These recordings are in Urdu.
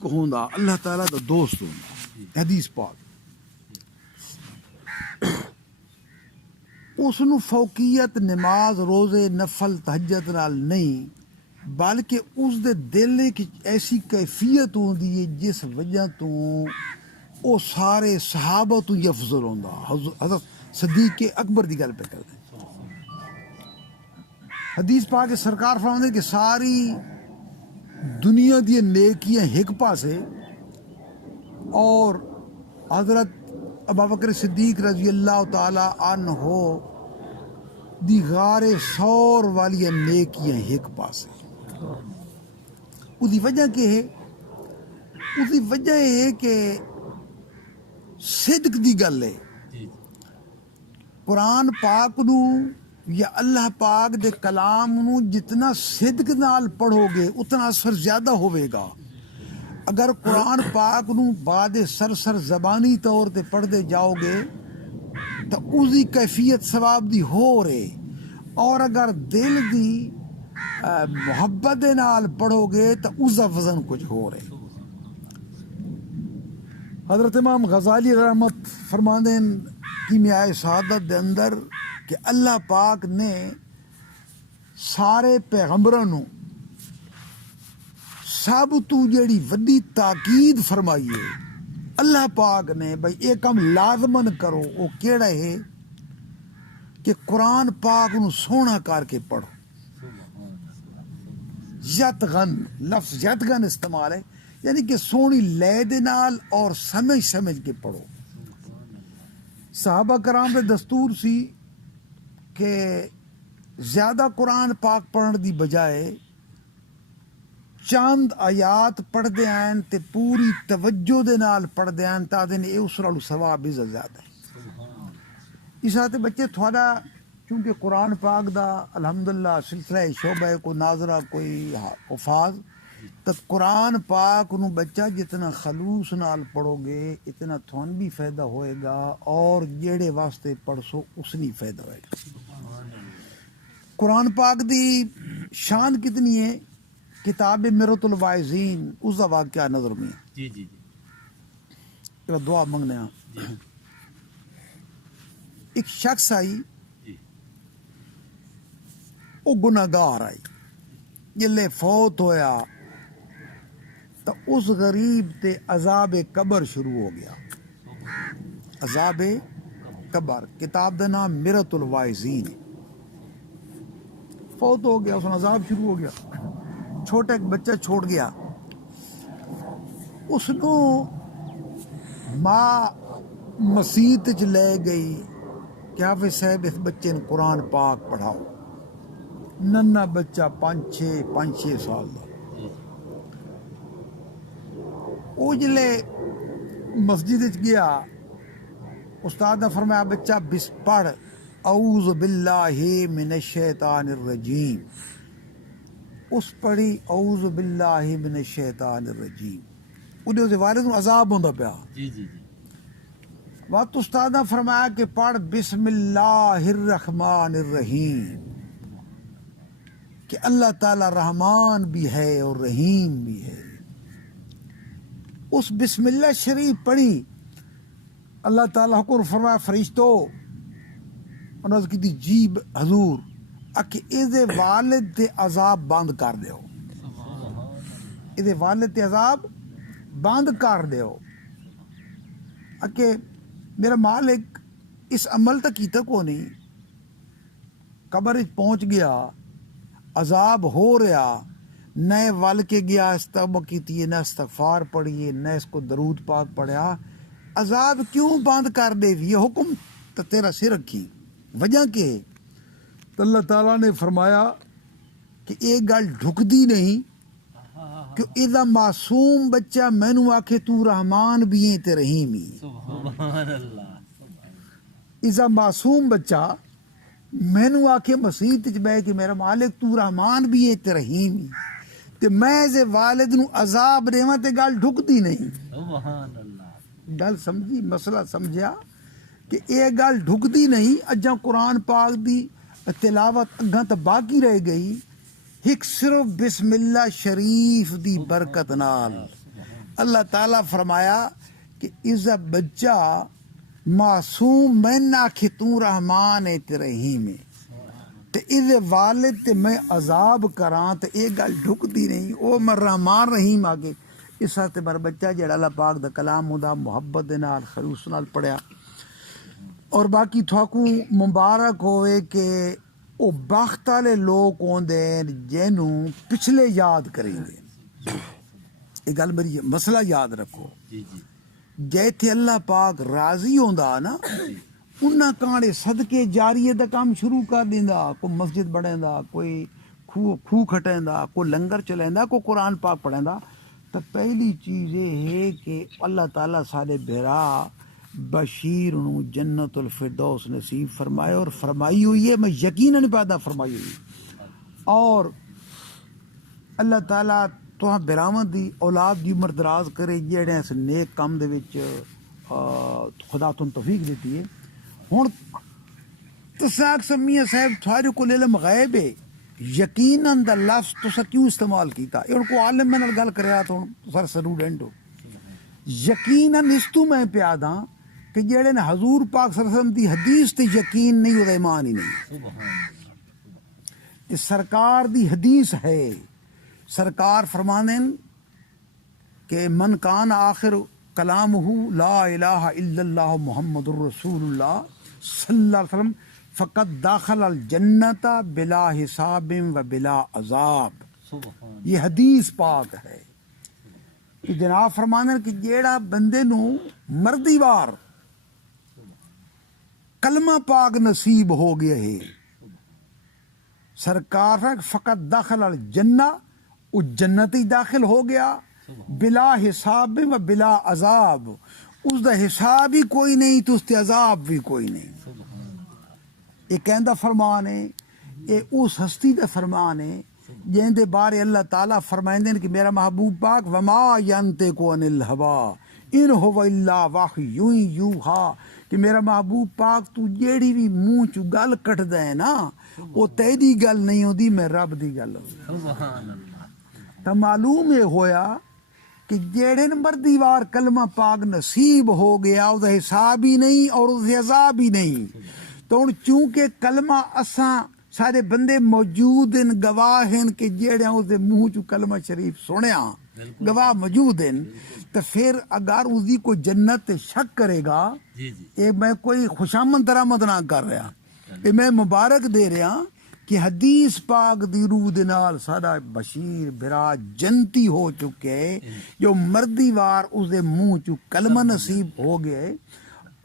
صدیق ہوندا اللہ تعالیٰ دا دوست ہوندا حدیث پاک اس نو فوقیت نماز روزے نفل تہجد نال نہیں بلکہ اس دے دل کی ایسی کیفیت ہوندی ہے جس وجہ تو او سارے صحابہ تو افضل ہوندا حضرت صدیق اکبر دی گل پہ کرتے حدیث پاک سرکار فرماندے کہ ساری دنیا دی نیکیاں ایک پاسے اور حضرت ابوبکر صدیق رضی اللہ تعالی عنہ دی غار سور والی نیکیاں ایک پاسے اس دی وجہ کیا ہے اس دی وجہ یہ ہے کہ صدق دی گل ہے قرآن پاک نو یا اللہ پاک دے کلام نو جتنا صدق نال پڑھو گے اتنا اثر زیادہ ہوئے گا اگر قرآن پاک نو بعد سرسر زبانی طور تے پڑھ دے جاؤ گے تو اس دی کیفیت ثواب دی ہو رہے اور اگر دل دی محبت دے نال پڑھو گے تو اس دا وزن کچھ ہو رہے حضرت امام غزالی رحمت فرماندے کیمیاء سعادت دے اندر کہ اللہ پاک نے سارے پیغمبروں نو سب تو جڑی وڈی تاکید فرمائی ہے اللہ پاک نے بھائی یہ کام لازمن کرو وہ کیڑا ہے کہ قرآن پاک نو سونا کر کے پڑھو یتغن لفظ یتغن استعمال ہے یعنی کہ سونی لے دے نال اور سمجھ کے پڑھو صحابہ کرام دے دستور سی کہ زیادہ قرآن پاک پڑھنے دی بجائے چند آیات پڑھ دے آئیں تے پوری توجہ دے نال پڑھ دے آئیں تا دن اے اس رالو ثواب بھی زیادہ ہے اس آتے بچے تھوڑا چونکہ قرآن پاک دا الحمدللہ سلسلہ شعبہ کو ناظرہ کوئی حفاظ تو قرآن پاک نو بچہ جتنا خلوص نال پڑھو گے اتنا تھون بھی فائدہ ہوئے گا اور جیڑے واسطے پڑھسو اس نہیں فائدہ ہوئے گا قرآن پاک دی شان کتنی ہے کتاب مرۃ الواعظین اس دا واقعہ نظر میں جی جی جی دعا منگنے ہیں ایک شخص آئی وہ گناہگار آئی جلے فوت ہویا تو اس غریب تے عذاب قبر شروع ہو گیا عذاب قبر کتاب دا نام مرۃ الواعظین فوت ہو گیا اس نے عذاب شروع ہو گیا چھوٹا ایک بچہ چھوڑ گیا اس نو ماں مسیت چ لے گئی کہ حافظ صاحب اس بچے نے قرآن پاک پڑھاؤ ننا بچہ 5-6 سال دا وہ جلے مسجد گیا استاد نے فرمایا بچہ بس پڑھ اعوذ باللہ من الشیطان الرجیم اس پڑھی اعوذ باللہ من الشیطان الرجیم انہیں والد نو عذاب ہوندا پیا جی جی جی وقت استاد نے فرمایا کہ پڑھ بسم اللہ الرحمن الرحیم کہ اللہ تعالی رحمان بھی ہے اور رحیم بھی ہے اس بسم اللہ شریف پڑھی اللہ تعالیٰ حکم فرمایا فرشتو انہوں نے کی جی حضور اکھے ایدے والد تے عذاب بند کر دیو ایدے والد تے عذاب بند کر دیو اکھے میرا مالک اس عمل تک کیتا کو نہیں قبر پہنچ گیا عذاب ہو رہا نئے ول کے گیا استغفار کیتی نہ استغفار پڑھیے نہ اس کو درود پاک پڑھیا عذاب کیوں بند کر دے یہ حکم تو تیرا سر رکھی وجہ کہ تو اللہ تعالیٰ نے فرمایا کہ ایک گل ڈھکدی نہیں کہ اذا معصوم بچہ مینو آکھے تو رحمان بھی ہیں تے رحیم ہی سبحان اللہ اذا معصوم بچہ مینو آکھے مسیت چ بہ کہ میرا مالک تو رحمان بھی ہے تے رحیم ہی تے میں دے والد نو عذاب دیواں تے گل ڈھکدی نہیں سبحان اللہ گل سمجھی مسئلہ سمجھیا کہ یہ گل ڈھکدی نہیں اجاں قرآن پاک دی تلاوت اگاں تو باقی رہ گئی ایک صرف بسم اللہ شریف دی برکت نال اللہ تعالیٰ فرمایا کہ اس بچہ معصوم میں نہ کہ تو رحمان ہے تے رحیم ہے تے اس والد تے میں عذاب کراں تے یہ گل ڈھکتی نہیں او میں رحمان رحیم آگے اس واسطے میرا بچہ جڑا اللہ پاک دا کلام ہوندا محبت دے نال خلوص نال پڑھیا اور باقی تھوکوں مبارک ہوئے کہ او بخت والے لوگ ہوندے جنوں پچھلے یاد کریں گے یہ گل میری مسئلہ یاد رکھو جی جی جے تھے اللہ پاک راضی ہوندا نا انہاں کاڑے صدقے جاریے دا کام شروع کر دیندا کوئی مسجد بڑھیندا کوئی کھو کھٹیندا کوئی لنگر چلیندا کوئی قرآن پاک پڑھیندا تو پہلی چیز یہ ہے کہ اللہ تعالیٰ سارے بھرا بشیر نو جنت الفردوس نصیب فرمائے اور فرمائی ہوئی ہے میں یقیناً پیدا فرمائی ہوئی اور اللہ تعالیٰ تو براہمن دی اولاد دی عمر دراز کرے جڑے اس نیک کام دے وچ خدا تن توفیق دیتی ہے ہن تساق سمیہ صاحب تھوڑے کو علم غیب ہے یقیناً دا لفظ تسا کیوں استعمال کیتا ان کو عالم میں نال گل کریا تو سر سٹوڈنٹ ہو یقیناً اس تو میں پیادا کہ جڑے نے حضور پاک صلی اللہ علیہ وسلم دی حدیث تے یقین نہیں ہوتا ایمان ہی نہیں یہ سرکار دی حدیث ہے سرکار فرمانے کہ من کان آخر کلامہ لا الہ الا اللہ محمد الرسول اللہ صلی اللہ علیہ وسلم فقط داخل الجنت بلا حساب و بلا عذاب یہ حدیث پاک ہے کہ جناب فرمانے کہ جیڑا بندے نو مردی وار کلمہ پاک نصیب ہو گیا ہے سرکار فقط داخل الجنہ وہ جنتی داخل ہو گیا بلا حساب و بلا عذاب اس دا حساب ہی کوئی نہیں تو اس تے عذاب بھی کوئی نہیں یہ کہندہ فرمان ہے یہ اس ہستی دا فرمان ہے جن دے بارے اللہ تعالیٰ فرمائندے کہ میرا محبوب پاک وما ینطق عن الہوی ان هو الا وحی یوحی کہ میرا محبوب پاک تو جیڑی بھی منہ چو گل کٹ دے نا وہ تیری گل نہیں ہوندی میں رب دی گل ہوندی سبحان اللہ تو معلوم یہ ہویا کہ جیڑے نمبر دیوار کلمہ پاک نصیب ہو گیا اس دا حساب ہی نہیں اور اس دا عذاب ہی نہیں تو چونکہ کلمہ اساں سارے بندے موجود ہیں گواہ ہیں کہ جیڑے اس دے منہ چو کلمہ شریف سنیا گواہ موجود ہیں تو پھر اگر اس دی کوئی جنت شک کرے گا جی جی یہ میں کوئی خوشامد درآمد نہ کر رہا یہ میں مبارک دے رہا کہ حدیث پاک دی روح دے نال سارا بشیر برا جنتی ہو چکے جو مردی وار اس دے منہ چو کلمہ نصیب ہو گئے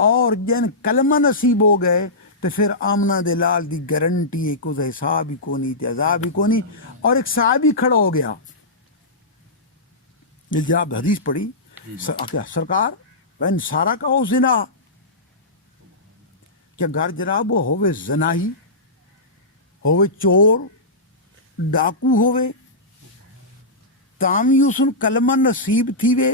اور جن کلمہ نصیب ہو گئے تو پھر آمنہ دے لال دی گارنٹی ہے کہ اس حساب ہی کونی تے عذاب ہی کونی اور ایک صحابی کھڑا ہو گیا یہ جناب حدیث پڑھی سرکار وین سارا کا ہو زنا کیا گھر جناب وہ ہوئے زناہی ہوئے چور ڈاکو ہوئے تامی اسن کلمہ نصیب تھی وے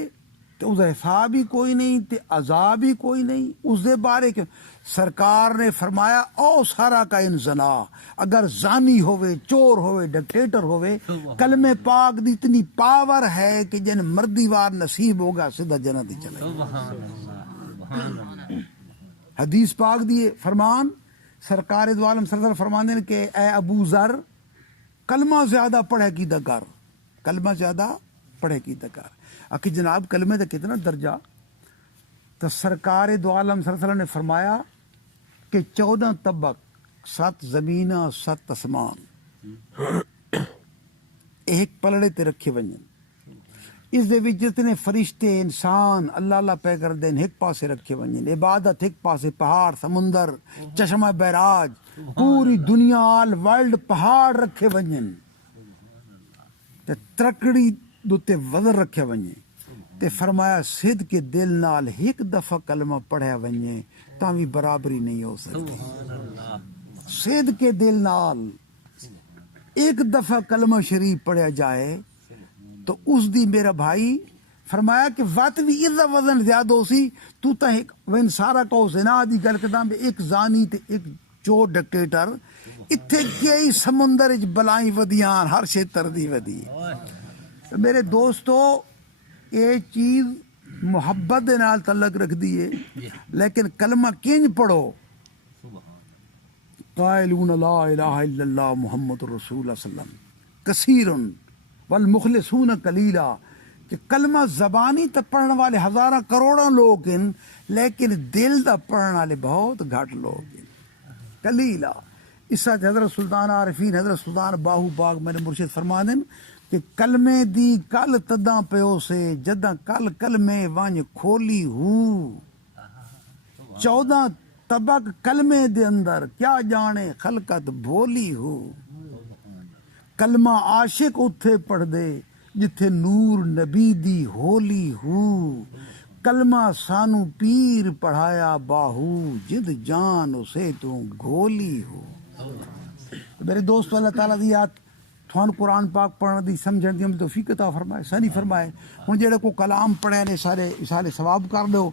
تو اس حساب ہی کوئی نہیں تے عذاب ہی کوئی نہیں اس دے بارے کہ سرکار نے فرمایا او سارا کا ان زنا اگر زانی ہوئے چور ہوئے ڈکٹیٹر ہوئے کلمہ پاک دی اتنی پاور ہے کہ جن مردی وار نصیب ہوگا سیدھا جنت ہی چلے سبحان اللہ سبحان اللہ حدیث پاک دی فرمان سرکار دو عالم صلی اللہ علیہ وسلم فرمانے کہ اے ابو ذر کلمہ زیادہ پڑھے کی دکار کلمہ زیادہ پڑھے کی دکار اکی جناب کلمے دا کتنا درجہ تو سرکار دو عالم صلی اللہ علیہ وسلم نے فرمایا کہ 14 طبق 7 زمینہ 7 اسمان ایک پلڑے تے رکھے ونجن اس دے وچ جتنے فرشتے انسان اللہ اللہ پہ کر دین ایک پاسے رکھے ونجن عبادت ایک پاسے پہاڑ سمندر چشمہ بیراج پوری دنیا آل ورلڈ پہاڑ رکھے ونجن تے ترکڑی دوتے وزر رکھے ونجن تے فرمایا صد کے دل نال ایک دفعہ کلمہ پڑھیا ونجے تاں بھی برابری نہیں ہو سکتی صد کے دل نال ایک دفعہ کلمہ شریف پڑھیا جائے تو اس دی میرا بھائی فرمایا کہ وقت بھی ازا وزن زیادہ ہو سی تو تا ایک وین سارا کو زنا دی گل کرداں ایک زانی تے ایک چور ڈکٹیٹر اتھے کئی سمندر اچ بلائیں ودیاں ہر شے تردی ودی میرے دوستو یہ چیز محبت دے نال تعلق رکھ دیے جی لیکن کلمہ کنج پڑھو سبحان قائلون لا الہ الا اللہ محمد رسول اللہ صلی اللہ علیہ وسلم کثیر والمخلصون قلیلا کہ کلمہ زبانی تے پڑھنے والے ہزاراں کروڑاں لوگ ہیں لیکن دل دا پڑھنے والے بہت گھٹ لوگ ہیں قلیلا اس طرح حضرت سلطان عارفین حضرت سلطان باہو باغ میرے مرشد فرما دیں کہ کلمے دی کل تداں پیو سے جداں کل کلمے وانج کھولی ہو 14 طبق کلمے دے اندر کیا جانے خلقت بھولی ہو کلمہ عاشق اتھے پڑھ دے جتھے نور نبی دی ہولی ہو کلمہ سانو پیر پڑھایا باہو جد جان اسے تو گولی ہو میرے دوستو اللہ تعالیٰ دی یاد تھوان قرآن پاک پڑھنے دی سمجھن دی ہم توفیق عطا فرمائے سانی فرمائے ہن جڑے کو کلام پڑھے نے سارے ثواب کر دو